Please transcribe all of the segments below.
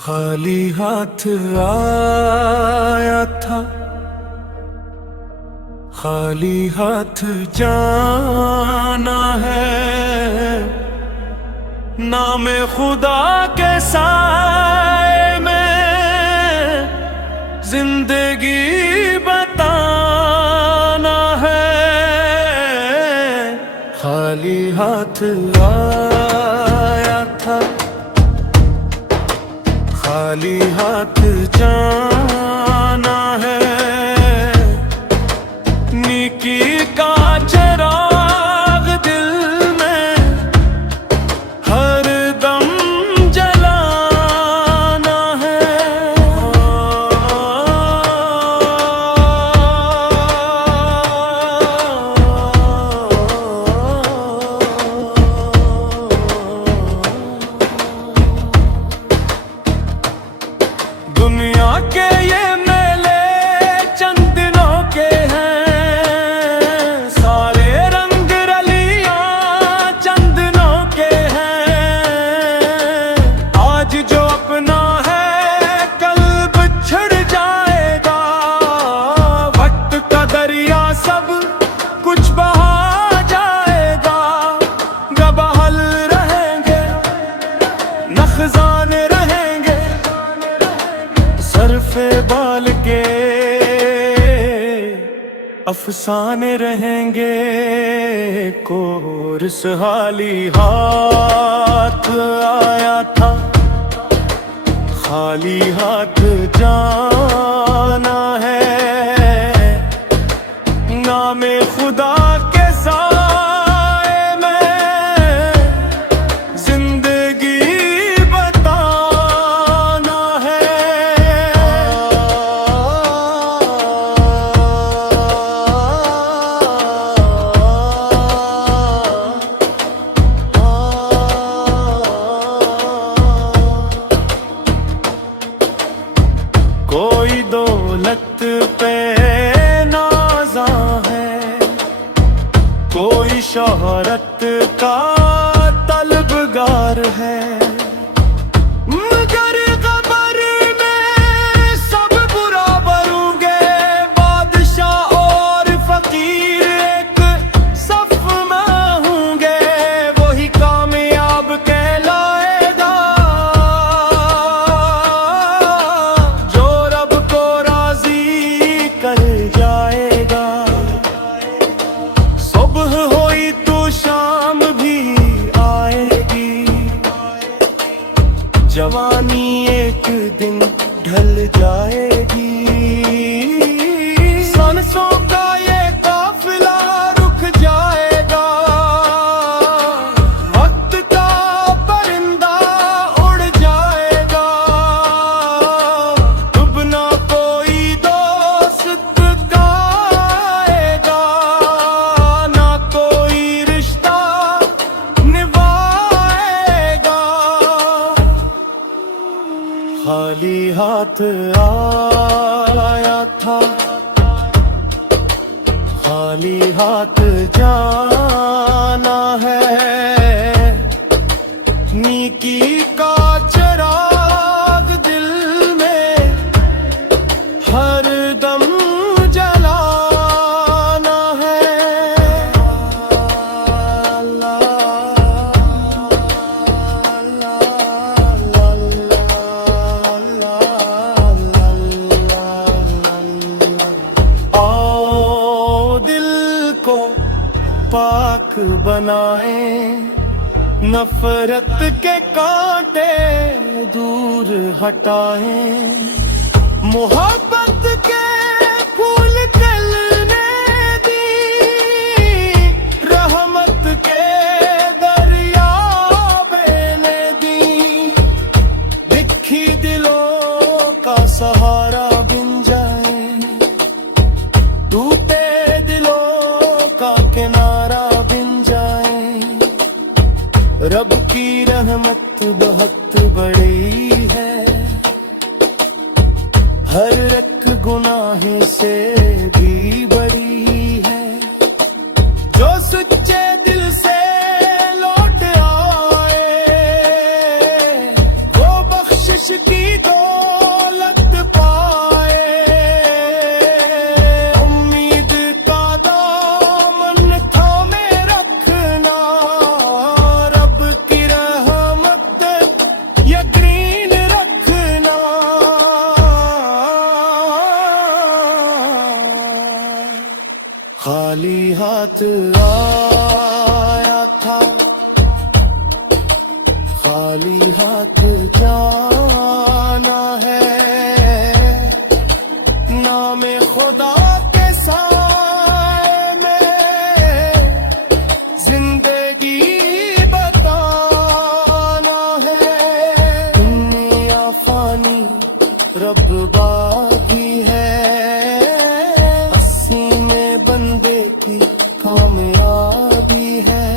खाली हाथ आया था, खाली हाथ जाना है। नाम खुदा के साए में जिंदगी बताना है। खाली हाथ आया था, खाली हाथ जाना है। नेकी का चिराग दिल में हर दम जलाना है। दुनिया के ये मेले चंद दिनों के हैं, सारे रंग रलियां चंद दिनों के हैं। आज जो अपना है कल बिछड़ जाएगा, वक्त का दरिया सब कुछ बहा जाएगा। गवाहल रहेंगे नखजाने रहेंगे, सरफे बाल के अफसाने रहेंगे। कोर्स खाली हाथ आया था, खाली हाथ जाना है। नामे खुदा के साए में जिंदगी बताना है। कोई दौलत पे नाज़ा है, कोई शोहरत का तलबगार है। मगर कब्र में सब बराबर होंगे, बादशाह और फकीर एक सफ में होंगे। वही कामयाब कहलाएगा जो रब को राजी कर जाएगा। सुबह हुई तो शाम भी आएगी, जवानी एक दिन ढल जाएगी। सांसों का ये काफिला रुक जाएगा, वक्त का परिंदा उड़ जाएगा। अब ना कोई दोस्त का आएगा, ना कोई रिश्ता निभाएगा। खाली हाथ आया था, खाली हाथ जाना है। नेकी का चिराग दिल में हर दम जलाना है। आओ दिल को पाक बनाए, नफरत के कांटे दूर हटाएं। मोहब्बत के फूल खिलने दी, रहमत के दरिया बहने दी। दिखी दिलों का सहारा बिन जाए, टूटे दिलों का किनारा बिन जाए। रब की रहमत बहुत बड़ी है, हर रख गुनाह से भी बड़ी है। जो सच्चे दिल से लौट आए वो बख्शिश की दौलत पाए, उम्मीद का दामन थामे रखना, रब की रहमत यकीन रखना। खाली हाथ आया था, खाली हाथ जाना है, नाम खुदा के साए में जिंदगी बताना है। दुनिया फानी रब बागी है, सीने बंदे की कामयाबी है।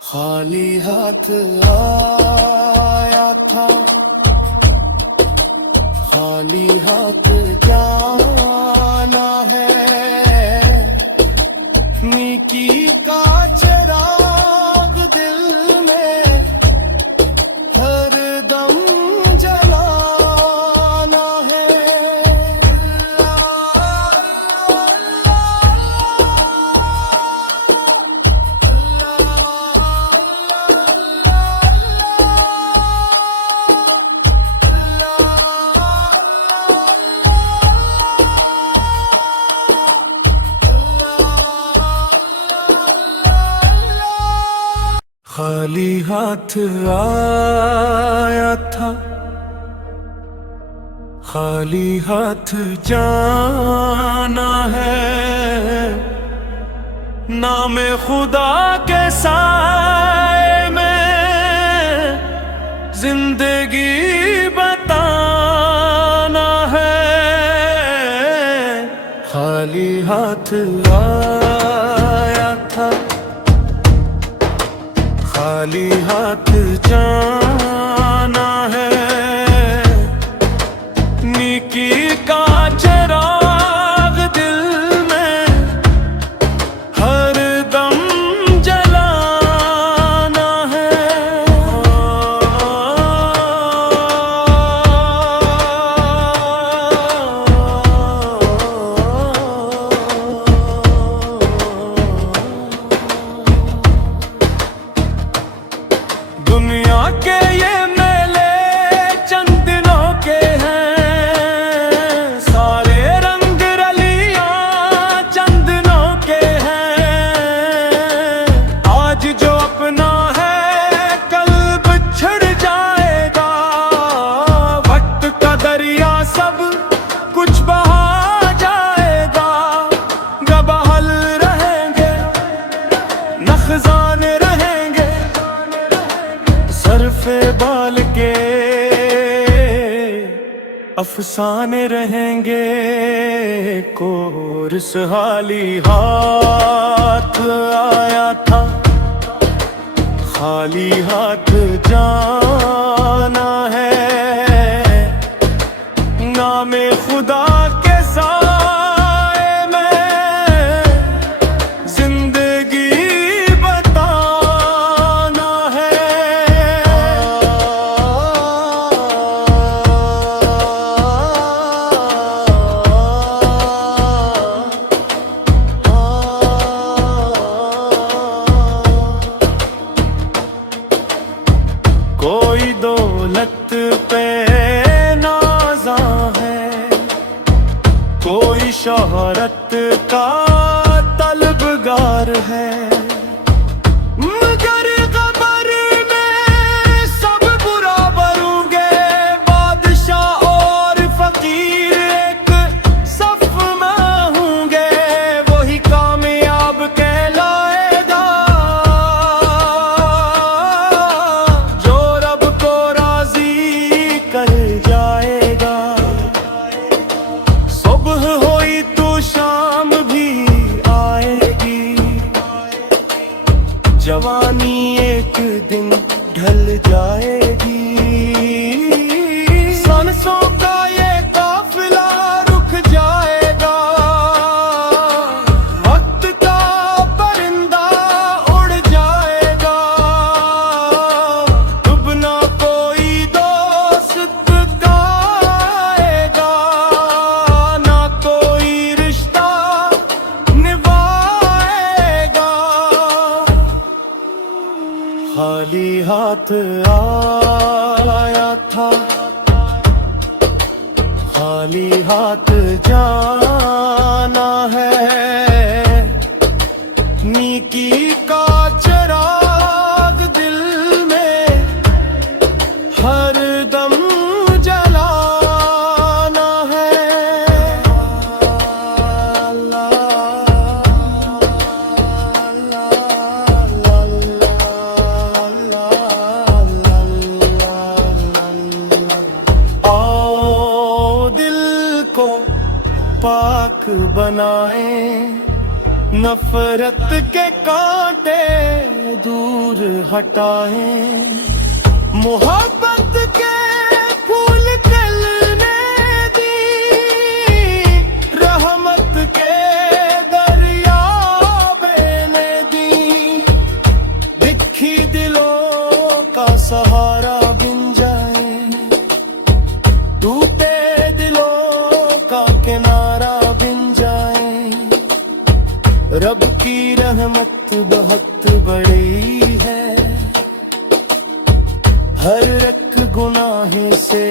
खाली हाथ आया था, खाली हाथ जाना है, नेकी का चिराग दिल में हरदम जलाना है। खाली हाथ आया था, खाली हाथ जाना है, नाम खुदा के साए में जिंदगी बताना है। खाली हाथ आया था, खाली हाथ जाना है, नेकी का चिराग दिल में हरदम जलाना है। दुनिया के ये मेले चंद दिनों के हैं, सारे रंग रलियां चंद दिनों के हैं। आज जो अपना है कल बिछड़ जाएगा, वक्त का दरिया सब कुछ बहा जाएगा। गबहल रहेंगे नखजाने रहेंगे, सरफे बाल के अफसाने रहेंगे। कोर्स हाली हाथ आया था, खाली हाथ जाना है, नाम खुदा के साए में जिंदगी बताना है। कोई दौलत पे नाज़ा है, कोई शोहरत का तलबगार है, मगर कब्र में सब बराबर होंगे। बादशाह और फकीर एक सफ में होंगे, वही कामयाब कहलाएगा जो रब को राजी कर जाएगा। सुबह हुई तो शाम भी आया था, खाली हाथ जाना है। नेकी का चिराग दिल में हर दम जलाना है। आओ दिल को पाक बनाएं, नफरत के कांटे दूर हटाएं। मोहब्बत के फूल खिलने दी, रहमत के दरिया बहने दी। दिखी दिलों का सहारा बिन जाए, टूटे दिलों का किनारा बिन जाए। रब की रहमत बहुत बड़ी है, हर एक गुनाह से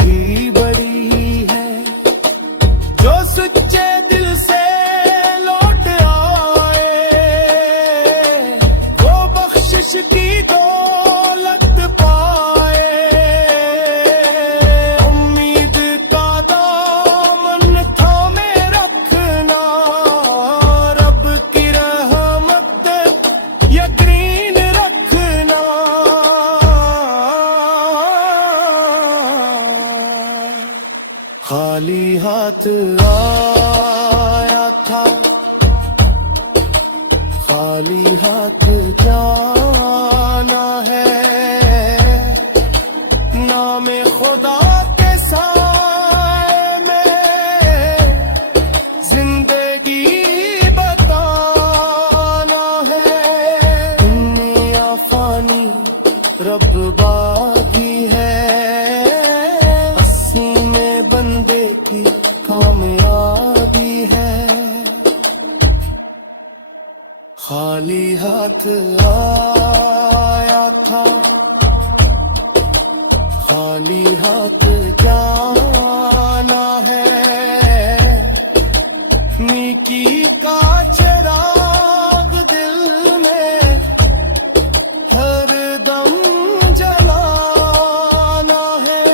भी बड़ी है। जो सच्चे दिल से लौट आए, वो बख्शिश की दौलत पाए। उम्मीद का दामन थामे रखना, रब की रहमत यकीन रखना। खाली हाथ आया था, खाली हाथ जाना है। नाम खुदा के साए में जिंदगी बताना है। दुनिया फानी रब बागी है, बंदे की कामयाबी है। खाली हाथ आया था, खाली हाथ जाना है। नेकी का चिराग दिल में हर दम जलाना है।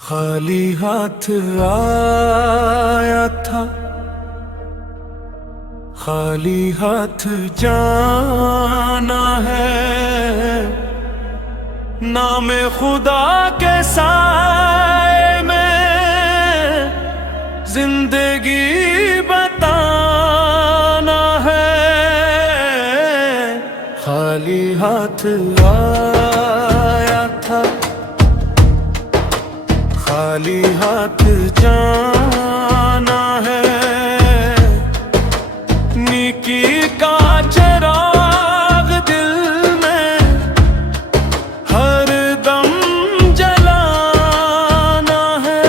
खाली हाथ आया था, खाली हाथ जाना है। नाम खुदा के साए में जिंदगी बताना है। खाली हाथ आया था, खाली हाथ जाना है। नेकी का चिराग दिल में हर दम जलाना है।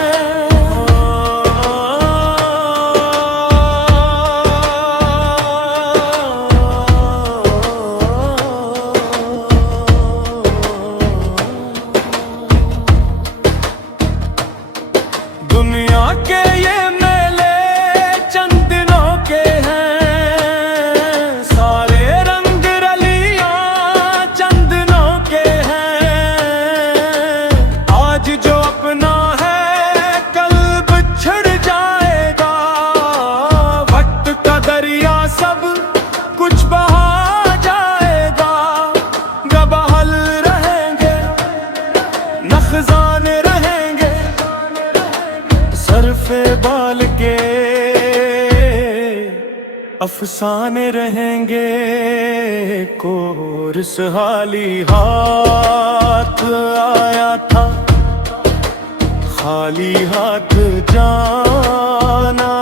दुनिया के ये मेले चंद दिनों के हैं, सारे रंग रलियां चंद दिनों के हैं। आज जो अपना है कल बिछड़ जाएगा, वक्त का दरिया सब कुछ बहा जाएगा। गबहल रहेंगे नखजाने रहेंगे, सरफे बाल के अफसाने रहेंगे। कोर्स हाली हाथ आया था, खाली हाथ जाना